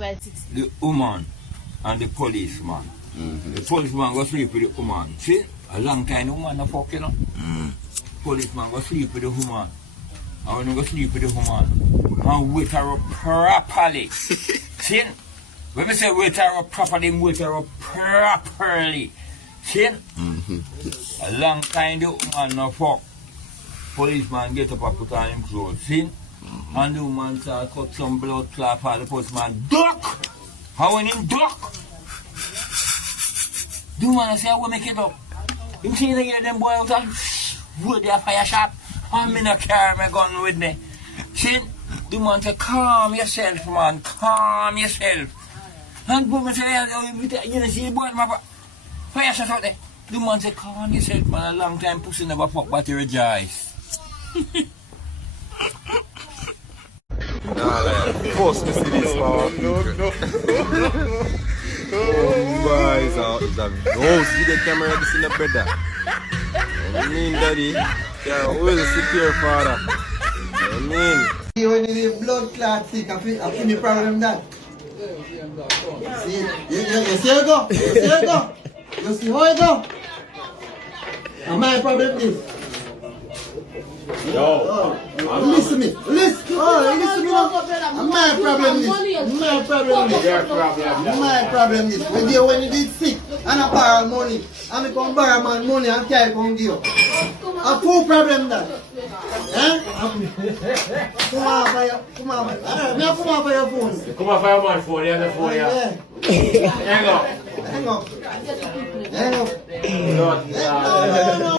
the woman and the policeman. The policeman go sleep with the woman. See? A long time the woman no fuck, you know. Policeman go sleep with the woman. And when he go sleep with the woman, and wait her up properly. See? When we say wait her up properly, wait her up properly. See? A long time the woman no fuck. Policeman get up and put on him clothes. See? And the woman start cut some blood clot for the postman. Duck! How when him duck? The woman say, I will make it up. Him see the them boy out and wood their fire shop. I'm in a car, my gun with me. See? The man say, calm yourself, man. Calm yourself. And the woman say, you know, see the boy in my fire shop out there. The man say, calm yourself, man. A long time pussy never fuck, but he rejoice. Nah, like, force to see this power. No. Oh, it's a ghost with the camera this in the brother. I mean, daddy, you're always a secure father. I mean. When you have blood clot sick, I feel me problem that. See, you see how it go? You see how it go? You see how it go? And my problem is. Yo, listen to me. Listen. Listen to me now. My problem is. My problem is. When you did sick and I borrow money, and I come borrow my money and carry come give you. A full problem that. Eh? Come on for your phone. Come on for your man phone, you have the phone, yeah. Hang up. Hang up. No.